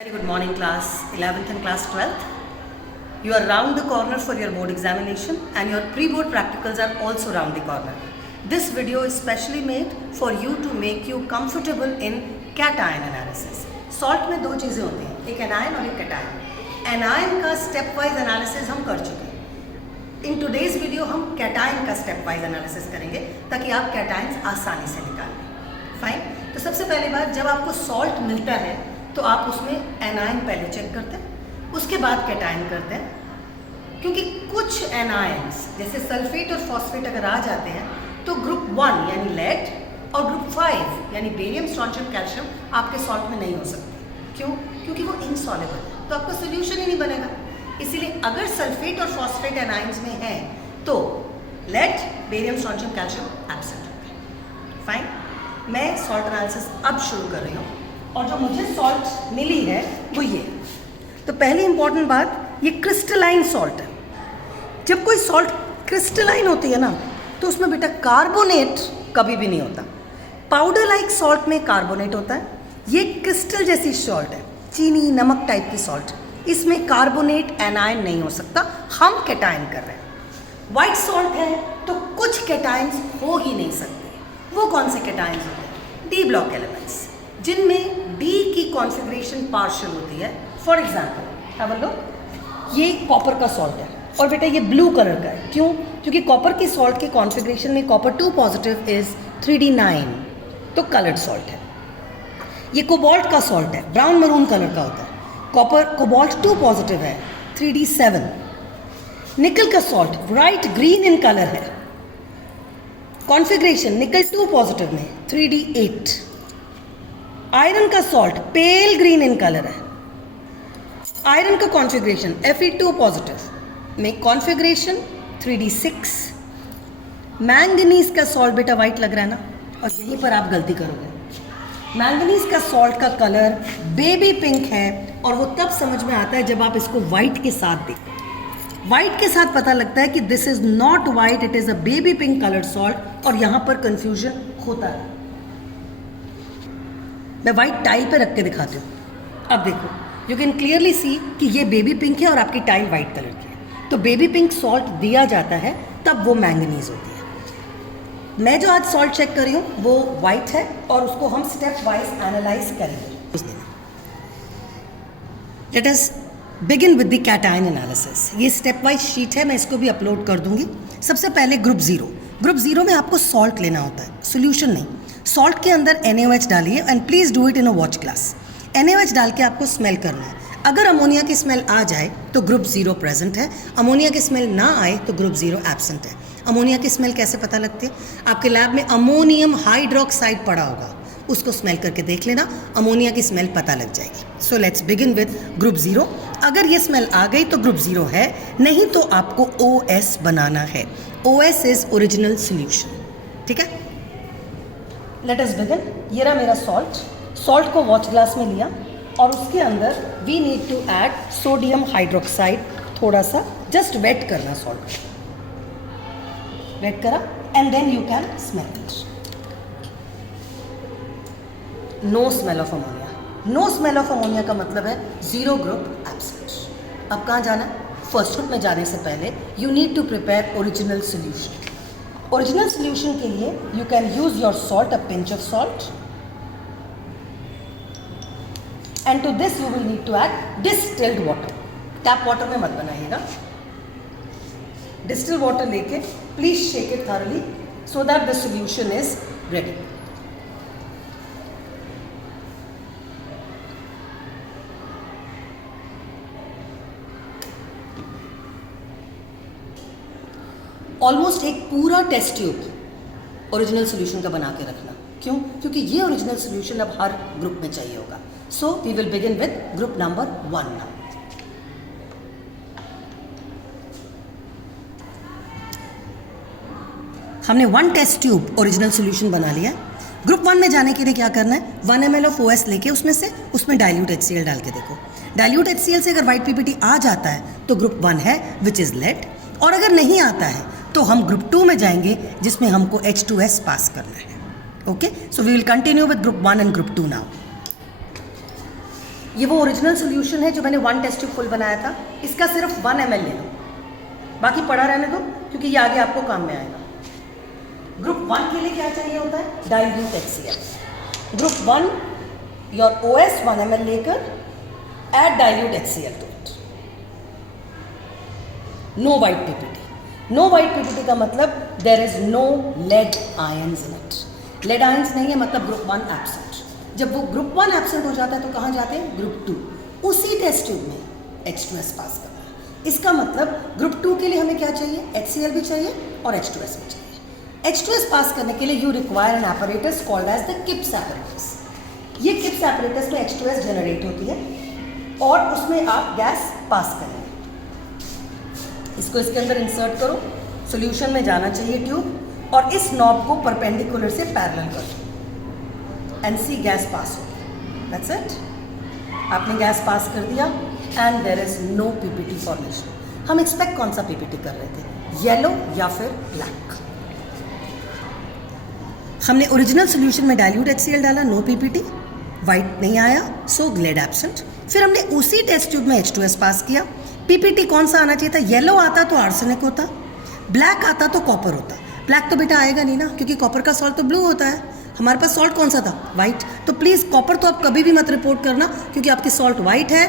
Very good morning class 11th and class 12th. You are round the corner for your board examination and your pre-board practicals are also round the corner. This video is specially made for you to make you comfortable in cation analysis. Salt में दो चीज़ें होती हैं, एक anion और एक cation. Anion का step wise analysis हम कर चुके हैं. In today's video हम cation का step wise analysis करेंगे ताकि आप cations आसानी से निकाल लें. Fine? तो सबसे पहली बात, जब आपको salt मिलता है तो आप उसमें एनायन पहले चेक करते हैं, उसके बाद कैटायन करते हैं. क्योंकि कुछ एनायंस जैसे सल्फेट और फॉस्फेट अगर आ जाते हैं तो ग्रुप 1 यानी लेड और ग्रुप 5 यानी बेरियम, स्ट्रोंशियम, कैल्शियम आपके सॉल्ट में नहीं हो सकते. क्यों? क्योंकि वो इनसॉल्युबल है, तो आपका सोल्यूशन ही नहीं बनेगा. इसीलिए अगर सल्फेट और फॉस्फेट एनायंस में है तो lead, barium, strontium, calcium absent होते हैं. फाइन. मैं सॉल्ट एनालिसिस अब शुरू कर रही हूँ और जो मुझे सॉल्ट मिली है वो ये. तो पहली इंपॉर्टेंट बात, ये क्रिस्टलाइन सॉल्ट है. जब कोई सॉल्ट क्रिस्टलाइन होती है ना तो उसमें बेटा कार्बोनेट कभी भी नहीं होता. पाउडर लाइक सॉल्ट में कार्बोनेट होता है. ये क्रिस्टल जैसी सॉल्ट है, चीनी नमक टाइप की सॉल्ट. इसमें कार्बोनेट एनायन नहीं हो सकता, हम कैटायन कर रहे हैं. वाइट सॉल्ट है तो कुछ कैटायंस हो ही नहीं सकते. वो कौन से कैटायंस होते हैं? डी ब्लॉक एलिमेंट्स, जिनमें D की कॉन्फ़िगरेशन पार्शियल होती है. For example have a look, ये कॉपर का सॉल्ट है और बेटा ये ब्लू कलर का है. क्यों? क्योंकि कॉपर की सॉल्ट के कॉन्फ़िगरेशन में कॉपर 2 पॉजिटिव इज 3D9, तो कलर्ड सॉल्ट है. ये कोबाल्ट का सॉल्ट है, ब्राउन मरून कलर का होता है. कॉपर कोबाल्ट 2 पॉजिटिव है, 3D7. निकल का salt bright green in colour है, कॉन्फ़िगरेशन निकल 2 पॉजिटिव में 3D8. आयरन का salt pale green in colour है. आयरन का कॉन्फ़िगरेशन Fe2 पॉजिटिव में कॉन्फ़िगरेशन 3D6. मैंगनीज का सॉल्ट बेटा वाइट लग रहा है ना, और यहीं पर आप गलती करोगे. मैंगनीज का सॉल्ट का कलर बेबी पिंक है और वो तब समझ में आता है जब आप इसको वाइट के साथ देखो. वाइट के साथ पता लगता है कि this is not white, it is a baby pink coloured salt, और यहाँ पर कन्फ्यूजन होता है. मैं वाइट टाइल पे रख के दिखाती हूँ. अब देखो, यू कैन क्लियरली सी कि ये बेबी पिंक है और आपकी टाइल वाइट कलर की है. तो बेबी पिंक सॉल्ट दिया जाता है तब वो मैंगनीज होती है. मैं जो आज सॉल्ट चेक कर रही हूँ वो वाइट है और उसको हम स्टेप वाइज एनालाइज करेंगे. Late us begin with the cation analysis. ये स्टेप वाइज शीट है, मैं इसको भी अपलोड कर दूंगी. सबसे पहले ग्रुप 0. ग्रुप 0 में आपको सॉल्ट लेना होता है, सोल्यूशन नहीं. सॉल्ट के अंदर NaOH डालिए and please do it in a watch glass. NaOH डाल के आपको स्मेल करना है. अगर अमोनिया की स्मेल आ जाए तो ग्रुप 0 प्रेजेंट है, अमोनिया की स्मेल ना आए तो ग्रुप 0 एब्सेंट है. अमोनिया की स्मेल कैसे पता लगती है? आपके लैब में अमोनियम हाइड्रोक्साइड पड़ा होगा, उसको स्मेल करके देख लेना, अमोनिया की स्मेल पता लग जाएगी. So let's begin with group 0. अगर ये स्मेल आ गई तो ग्रुप 0 है, नहीं तो आपको OS बनाना है. OS is original solution. ठीक है, लेट अस बिगिन. ये रहा मेरा सॉल्ट. सॉल्ट को वॉच ग्लास में लिया और उसके अंदर we need to add sodium hydroxide. थोड़ा सा जस्ट वेट करना, सॉल्ट वेट करा and then you can smell it. No smell of ammonia. No smell of ammonia का मतलब है 0 ग्रुप एब्सेंट. अब कहाँ जाना है? फर्स्ट ग्रुप में जाने से पहले you need to prepare original solution. Original solution के लिए you can use your salt, a pinch of salt, and to this you will need to add distilled water. Tap water में मत बनाइएगा. Distilled water लेके please shake it thoroughly so that the solution is ready. Almost एक पूरा test tube original solution का बना के रखना. क्यों? क्योंकि ये ओरिजिनल सोल्यूशन अब हर ग्रुप में चाहिए होगा. So we will begin with group number 1 now. हमने 1 टेस्ट ट्यूब ओरिजिनल सोल्यूशन बना लिया. ग्रुप 1 में जाने के लिए क्या करना है? 1 ml ऑफ OS लेके उसमें डाइल्यूट HCl डाल के देखो. डाइल्यूट HCl से अगर वाइट PPT आ जाता है तो ग्रुप 1 है, विच इज़ लेड. और अगर नहीं आता है तो हम ग्रुप 2 में जाएंगे जिसमें हमको H2S पास करना है. Okay, so we will continue with group 1 and group 2 now. ये वो ओरिजिनल सोल्यूशन है जो मैंने 1 टेस्ट ट्यूब फुल बनाया था, इसका सिर्फ 1 ml ले लो, बाकी पड़ा रहने दो क्योंकि ये आगे आपको काम में आएगा। ग्रुप 1 के लिए क्या चाहिए होता है? Dilute HCl। Group 1 your OS 1 ml लेकर add dilute HCl to it. No white PPT। No white PPT का मतलब there is no lead ions in it. Lead ions नहीं है मतलब ग्रुप 1 एब्सेंट। जब वो ग्रुप 1 एब्सेंट हो जाता है तो कहाँ जाते हैं? ग्रुप 2। उसी टेस्ट ट्यूब में H2S पास करना है। इसका मतलब ग्रुप 2 के लिए हमें क्या चाहिए? HCl भी चाहिए और H2S भी चाहिए। H2S पास करने के लिए you require an apparatus called as the Kipp's apparatus। ये किप्स apparatus में H2S जनरेट होती है और उसमें आप गैस पास करेंगे। इसको इसके अंदर इंसर्ट करो, सॉल्यूशन में जाना चाहिए ट्यूब, और इस नॉब को परपेंडिकुलर से पैरेलल करो एंड सी गैस पास हो गई। That's it. आपने गैस पास कर दिया and there is no PPT formation. हम एक्सपेक्ट कौन सा PPT कर रहे थे? येलो या फिर ब्लैक। हमने ओरिजिनल सोल्यूशन में डाइल्यूट HCl डाला, नो PPT, वाइट नहीं आया, सो ग्लेड एब्सेंट। फिर हमने उसी टेस्ट ट्यूब में H2S पास किया। PPT कौन सा आना चाहिए था? येलो आता तो आर्सेनिक होता, ब्लैक आता तो कॉपर होता। ब्लैक तो बेटा आएगा नहीं ना, क्योंकि कॉपर का सॉल्ट तो ब्लू होता है। हमारे पास सॉल्ट कौन सा था? वाइट। तो प्लीज़ कॉपर तो आप कभी भी मत रिपोर्ट करना, क्योंकि आपकी सॉल्ट वाइट है,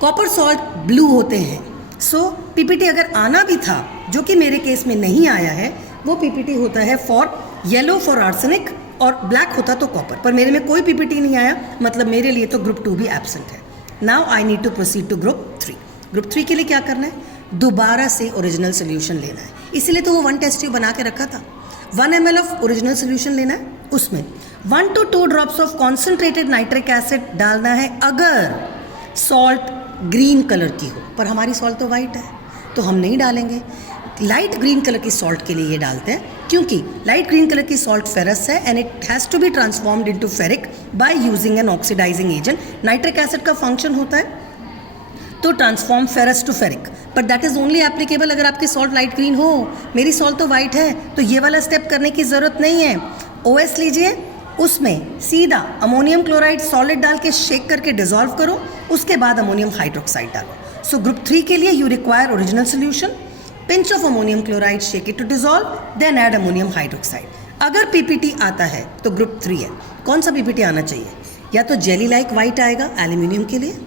कॉपर सॉल्ट ब्लू होते हैं। सो PPT अगर आना भी था, जो कि मेरे केस में नहीं आया है, वो PPT होता है फॉर येलो फॉर आर्सेनिक और ब्लैक होता तो कॉपर। पर मेरे में कोई PPT नहीं आया, मतलब मेरे लिए तो ग्रुप 2 भी एब्सेंट है। Now I need to proceed to group 3। Group 3 के लिए क्या करना है? दोबारा से ओरिजिनल सोल्यूशन लेना है। इसीलिए तो वो 1 टेस्ट ट्यूब बना के रखा था। 1 ml ऑफ ओरिजिनल सोल्यूशन लेना है, उसमें 1 to 2 drops of concentrated nitric acid डालना है अगर सॉल्ट ग्रीन कलर की हो। पर हमारी सॉल्ट तो वाइट है, तो हम नहीं डालेंगे। लाइट ग्रीन कलर की सॉल्ट के लिए ये डालते हैं, क्योंकि लाइट ग्रीन कलर की सॉल्ट फेरस है and it has to be transformed into ferric by using an oxidizing agent. Nitric acid का फंक्शन होता है तो transform ferrous to ferric, but that is only applicable अगर आपकी सॉल्ट लाइट ग्रीन हो। मेरी सॉल्ट तो वाइट है, तो ये वाला स्टेप करने की ज़रूरत नहीं है। OS लीजिए, उसमें सीधा अमोनियम क्लोराइड सॉलिड डाल के शेक करके डिजोल्व करो, उसके बाद अमोनियम हाइड्रोक्साइड डालो। सो ग्रुप 3 के लिए you require original solution, pinch of ammonium chloride, shake it to dissolve, then add ammonium hydroxide. अगर PPT आता है तो ग्रुप 3 है। कौन सा PPT आना चाहिए? या तो जेली लाइक वाइट आएगा एल्यूमिनियम के लिए,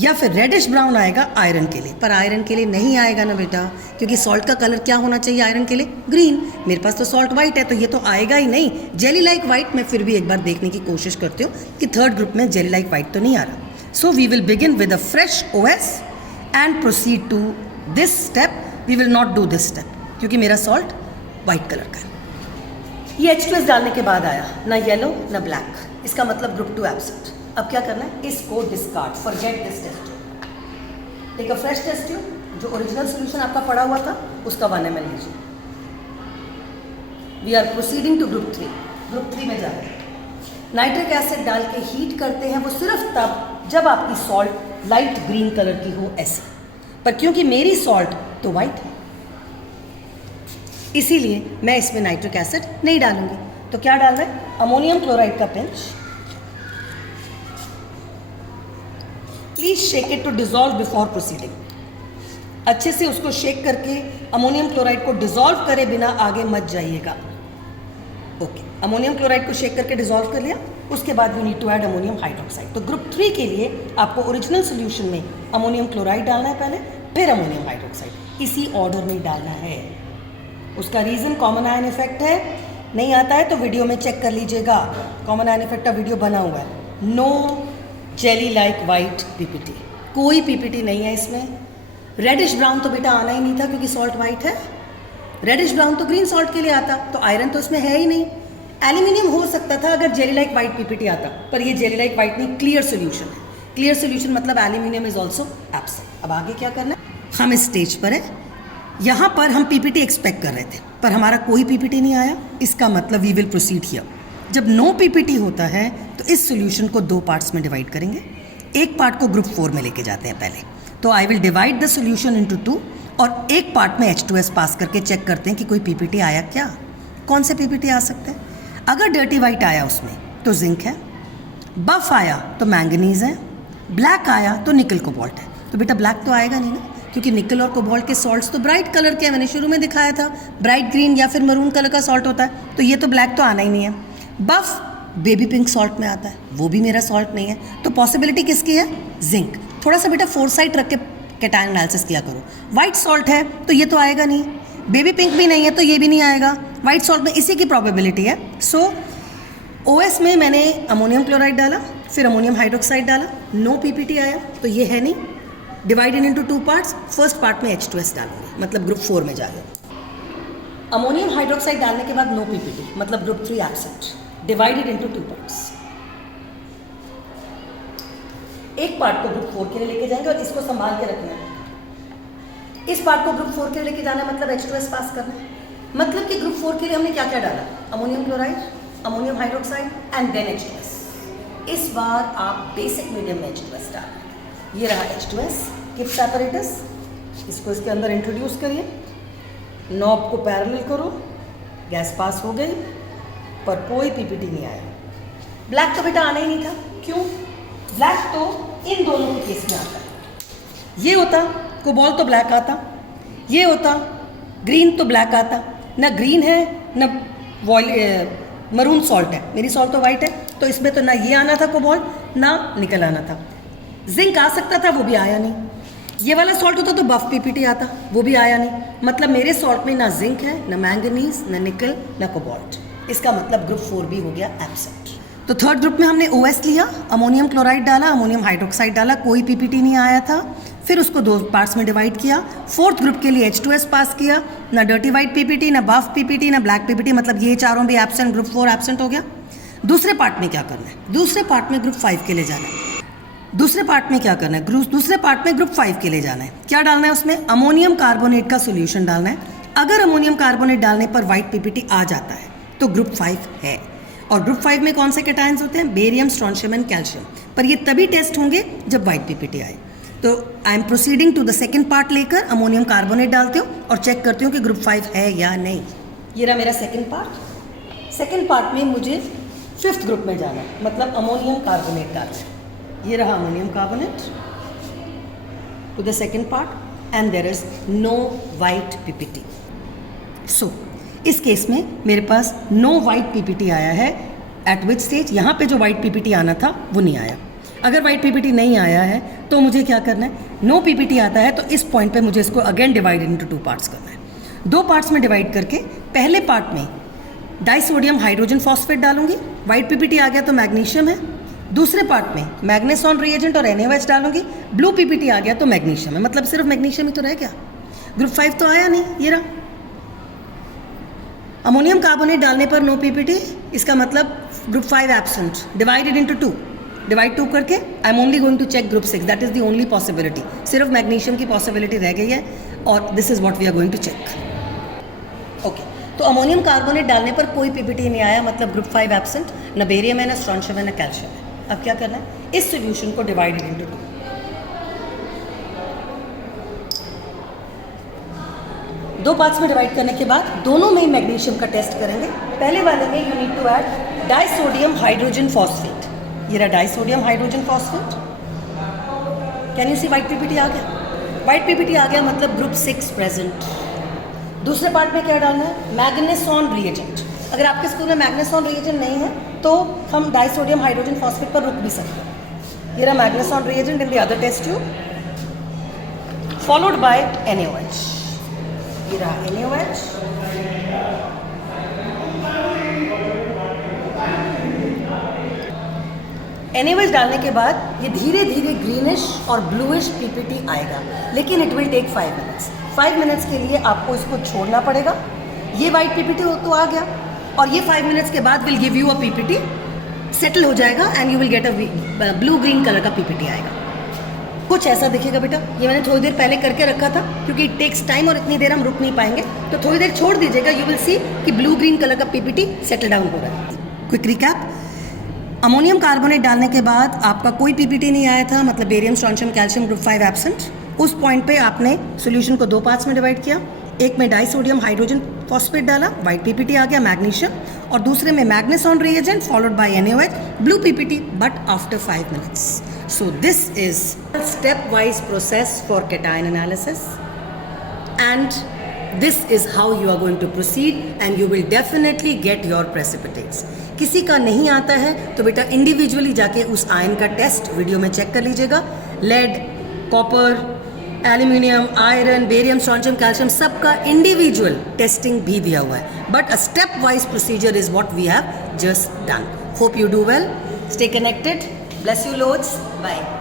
या फिर रेडिश ब्राउन आएगा आयरन के लिए। पर आयरन के लिए नहीं आएगा ना बेटा, क्योंकि सॉल्ट का कलर क्या होना चाहिए आयरन के लिए? ग्रीन। मेरे पास तो सॉल्ट वाइट है, तो ये तो आएगा ही नहीं। जेली लाइक वाइट मैं फिर भी एक बार देखने की कोशिश करती हूँ कि थर्ड ग्रुप में जेली लाइक वाइट तो नहीं आ रहा। So we will begin with a fresh OS and proceed to this step. We will not do this step, क्योंकि मेरा सॉल्ट वाइट कलर का है। ये H2S डालने के बाद आया ना येलो ना ब्लैक, इसका मतलब ग्रुप 2 एब्सेंट। अब क्या करना है? इसको discard, forget this test tube. Take a fresh test tube, जो ओरिजिनल सोल्यूशन आपका पड़ा हुआ था उसका 1 ml लीजिए। We are proceeding to group 3। Group 3 में जा रहे हैं। नाइट्रिक एसिड डाल के हीट करते हैं, वो सिर्फ तब जब आपकी सॉल्ट लाइट ग्रीन कलर की हो, ऐसे। पर क्योंकि मेरी सॉल्ट तो वाइट है, इसीलिए मैं इसमें नाइट्रिक एसिड नहीं डालूंगी। तो क्या डाल रहे हैं? अमोनियम क्लोराइड का pinch. Please shake it to dissolve before proceeding. अच्छे से उसको शेक करके अमोनियम क्लोराइड को डिजोल्व करे बिना आगे मत जाइएगा। ओके, अमोनियम क्लोराइड को शेक करके डिजोल्व कर लिया, उसके बाद you need to add ammonium hydroxide. तो ग्रुप 3 के लिए आपको ओरिजिनल सोल्यूशन में अमोनियम क्लोराइड डालना है पहले, फिर अमोनियम हाइड्रोक्साइड, इसी ऑर्डर में डालना है। उसका रीज़न कॉमन आयन इफेक्ट है। नहीं आता है तो वीडियो में चेक कर लीजिएगा, कॉमन आयन इफेक्ट का वीडियो बना हुआ है। No jelly like white PPT, कोई PPT नहीं है इसमें। रेडिश ब्राउन तो बेटा आना ही नहीं था, क्योंकि सॉल्ट वाइट है। रेडिश ब्राउन तो ग्रीन सॉल्ट के लिए आता, तो आयरन तो इसमें है ही नहीं। एल्यूमिनियम हो सकता था अगर जेली लाइक वाइट PPT आता, पर ये जेली लाइक वाइट नहीं, क्लियर सोल्यूशन है। क्लियर सोल्यूशन मतलब एल्यूमिनियम इज ऑल्सो एब्सेंट। अब आगे क्या करना है? हम इस स्टेज पर है, यहाँ पर हम PPT एक्सपेक्ट कर रहे थे, पर हमारा कोई PPT नहीं आया। इसका मतलब वी विल प्रोसीड हियर। जब नो PPT होता है तो इस सोल्यूशन को 2 पार्ट्स में डिवाइड करेंगे। एक पार्ट को ग्रुप 4 में लेके जाते हैं पहले। तो I will divide the solution into 2 और एक पार्ट में H2S पास करके चेक करते हैं कि कोई PPT आया क्या। कौन से PPT आ सकते हैं? अगर डर्टी वाइट आया उसमें तो जिंक है, बफ आया तो मैंगनीज है, ब्लैक आया तो निकल कोबाल्ट है, तो बेटा ब्लैक तो आएगा नहीं ना, क्योंकि निकल और कोबाल्ट के सॉल्ट्स तो ब्राइट कलर के हैं, मैंने शुरू में दिखाया था, ब्राइट ग्रीन या फिर मरून कलर का सॉल्ट होता है, तो ये तो ब्लैक तो आना ही नहीं है। बफ बेबी पिंक सॉल्ट में आता है, वो भी मेरा सॉल्ट नहीं है, तो पॉसिबिलिटी किसकी है? जिंक। थोड़ा सा बेटा फोरसाइट रख के कैटायन एनालिसिस किया करो। वाइट सॉल्ट है तो ये तो आएगा नहीं, बेबी पिंक भी नहीं है तो ये भी नहीं आएगा, वाइट सॉल्ट में इसी की प्रोबेबिलिटी है। सो OS में मैंने अमोनियम क्लोराइड डाला, फिर अमोनियम हाइड्रोक्साइड डाला, नो PPT आया, तो ये है नहीं। Divided into 2 parts, first part में H2S डालूंगी, मतलब ग्रुप 4 में जाएगा। अमोनियम हाइड्रोक्साइड डालने के बाद नो PPT, मतलब group 3 absent. Divided into 2 parts, एक पार्ट को ग्रुप 4 के लिए लेके जाएंगे और इसको संभाल के रखना है। इस पार्ट को ग्रुप 4 के लिए लेके जाना है, मतलब H2S पास करना है। मतलब कि ग्रुप 4 के लिए हमने क्या क्या डाला? Ammonium chloride, ammonium hydroxide and then H2S। इस बार आप बेसिक मीडियम में H2S डालें। ये रहा H2S किप्स एपरेटस, इसको इसके अंदर इंट्रोड्यूस करिए, नॉब को पैरेलल करो, गैस पास हो गई, पर कोई PPT नहीं आया। ब्लैक तो बेटा आना ही नहीं था, क्यों? ब्लैक तो इन दोनों के केस में आता है। ये होता कोबाल्ट तो ब्लैक आता, ये होता ग्रीन तो ब्लैक आता, ना ग्रीन है ना मरून सॉल्ट है, मेरी सॉल्ट तो वाइट है, तो इसमें तो ना ये आना था कोबाल्ट, ना निकल आना था। जिंक आ सकता था, वो भी आया नहीं। ये वाला सॉल्ट होता तो बफ PPT आता, वो भी आया नहीं। मतलब मेरे सॉल्ट में ना जिंक है, ना मैंगनीज, ना निकल, ना कोबाल्ट। इसका मतलब ग्रुप 4 भी हो गया एब्सेंट। तो थर्ड ग्रुप में हमने OS लिया, अमोनियम क्लोराइड डाला, अमोनियम हाइड्रोक्साइड डाला, कोई PPT नहीं आया था। फिर उसको 2 पार्ट्स में डिवाइड किया। फोर्थ ग्रुप के लिए H2S पास किया, ना डर्टी वाइट PPT, ना बफ PPT, ना ब्लैक PPT, मतलब ये चारों भी एब्सेंट, ग्रुप 4 एब्सेंट हो गया। दूसरे पार्ट में क्या करना है? दूसरे पार्ट में ग्रुप 5 के लिए जाना है। दूसरे पार्ट में क्या करना है? दूसरे पार्ट में ग्रुप 5 के लिए जाना है। क्या डालना है उसमें? अमोनियम कार्बोनेट का सोल्यूशन डालना है। अगर अमोनियम कार्बोनेट डालने पर वाइट PPT आ जाता है तो ग्रुप 5 है। और ग्रुप 5 में कौन से कैटायंस होते हैं? Barium, strontium and calcium. पर ये तभी टेस्ट होंगे जब वाइट PPT आए। तो I am proceeding to the second part लेकर अमोनियम कार्बोनेट डालती हूँ और चेक करती हूँ कि ग्रुप 5 है या नहीं। ये रहा मेरा सेकेंड पार्ट। सेकेंड पार्ट में मुझे 5th ग्रुप में जाना है, मतलब अमोनियम कार्बोनेट डालना है। ये रहा ammonium carbonate to the second part and there is no white PPT। So इस केस में मेरे पास नो वाइट PPT आया है। Eight which stage? यहाँ पे जो वाइट PPT आना था वो नहीं आया। अगर वाइट PPT नहीं आया है तो मुझे क्या करना है? नो PPT आता है तो इस पॉइंट पे मुझे इसको अगेन डिवाइड इनटू 2 पार्ट्स करना है। 2 पार्ट्स में डिवाइड करके पहले पार्ट में डाइसोडियम हाइड्रोजन फॉस्फेट डालूंगी, वाइट PPT आ गया तो मैग्नीशियम है। दूसरे पार्ट में मैग्नेसॉन रिएजेंट और NaOH डालूंगी, ब्लू PPT आ गया तो मैग्नीशियम है, मतलब सिर्फ मैग्नीशियम ही तो रह गया। ग्रुप 5 तो आया नहीं। ये रहा अमोनियम कार्बोनेट डालने पर नो PPT, इसका मतलब group 5 absent. Divided into 2, divide 2 करके I am only going to check group 6, that is the only possibility. सिर्फ मैग्नीशियम की पॉसिबिलिटी रह गई है और this is what we are going to check. Okay, तो अमोनियम कार्बोनेट डालने पर कोई PPT नहीं आया, मतलब ग्रुप 5 एब्सेंट। न बेरियम है, न स्ट्रोंशियम है, न कैल्शियम है। अब क्या करना है? इस सोल्यूशन को डिवाइडेड इनटू 2, दो पार्ट्स में डिवाइड करने के बाद दोनों में मैग्नीशियम का टेस्ट करेंगे। पहले वाले में you need to add disodium hydrogen phosphate. ये रहा disodium hydrogen phosphate. Can you see white PPT आ गया? वाइट PPT आ गया, मतलब ग्रुप 6 प्रेजेंट। दूसरे पार्ट में क्या डालना है? मैग्नेसॉन रिएजेंट। अगर आपके स्कूल में मैग्नेसॉन रिएजेंट नहीं है तो हम डाइसोडियम हाइड्रोजन फॉस्फेट पर रुक भी सकते हैं। ये रहा magneson reagent in the other test tube, followed by NaOH। ये रहा NaOH। NaOH डालने के बाद ये धीरे धीरे ग्रीनिश और ब्लूइश PPT आएगा, लेकिन it will take 5 minutes. 5 minutes के लिए आपको इसको छोड़ना पड़ेगा। ये वाइट PPT तो आ गया और ये 5 मिनट्स के बाद will give you a PPT, settle हो जाएगा and you will get a blue green colour का PPT आएगा। कुछ ऐसा दिखेगा बेटा। ये मैंने थोड़ी देर पहले करके रखा था क्योंकि इट टेक्स टाइम और इतनी देर हम रुक नहीं पाएंगे, तो थोड़ी देर छोड़ दीजिएगा। यू विल सी कि ब्लू ग्रीन कलर का PPT सेटल डाउन हो रहा है। क्विक रिकैप, अमोनियम कार्बोनेट डालने के बाद आपका कोई PPT नहीं आया था, मतलब barium, strontium, calcium, group 5 absent. उस पॉइंट पे आपने सोल्यूशन को 2 पार्ट्स में डिवाइड किया। एक में डाइसोडियम हाइड्रोजन फॉस्फेट डाला, व्हाइट पीपीटी आ गया मैग्नीशियम, और दूसरे में मैग्नेस on reagent followed by NaOH, blue PPT but after 5 minutes. So this is a stepwise process for cation analysis, and this is how you are going to proceed and you will definitely get your precipitates. किसी का नहीं आता है तो बेटा individually जाके उस ion का टेस्ट वीडियो में चेक कर लीजिएगा. Lead, copper, aluminium, iron, barium, strontium, calcium, सबका इंडिविजुअल टेस्टिंग भी दिया हुआ है. But a step wise procedure is what we have just done. Hope you do well. Stay connected. Bless you loads. Bye.